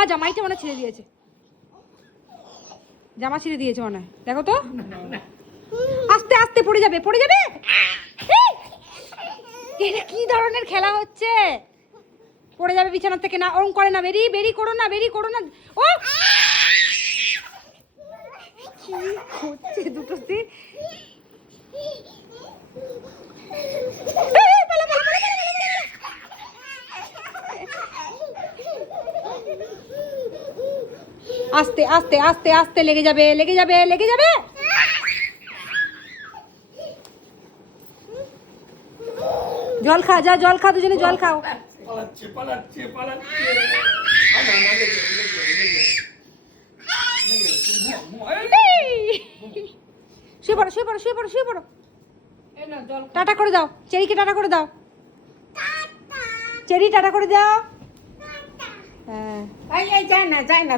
মা জামাইটা মনে ছিঁড়ে দিয়েছে, জামা ছিঁড়ে দিয়েছে মনে হয়, দেখো তো। আস্তে আস্তে পড়ে যাবে, পড়ে যাবে। এটা কি ধরনের খেলা হচ্ছে? পড়ে যাবে বিছানা থেকে। না ওরম করে না, বেরি বেরি করো না, বেরি করো না। ও কি হচ্ছে দুটোতে? আস্তে আস্তে আস্তে আস্তে, লেগে যাবে, লেগে যাবে, লেগে যাবে। জল খা, যা জল খা, দুজনে জল খাও। পালাচ্ছে পালাচ্ছে পালাচ্ছে। শুয়ে পড়ো, শুয়ে পড়ো, শুয়ে পড়ো, শুয়ে পড়ো। টাটা করে দাও, চেরিকে টাটা করে দাও। চেরি টাটা করে দাও। হ্যাঁ, যায় না, যায় না।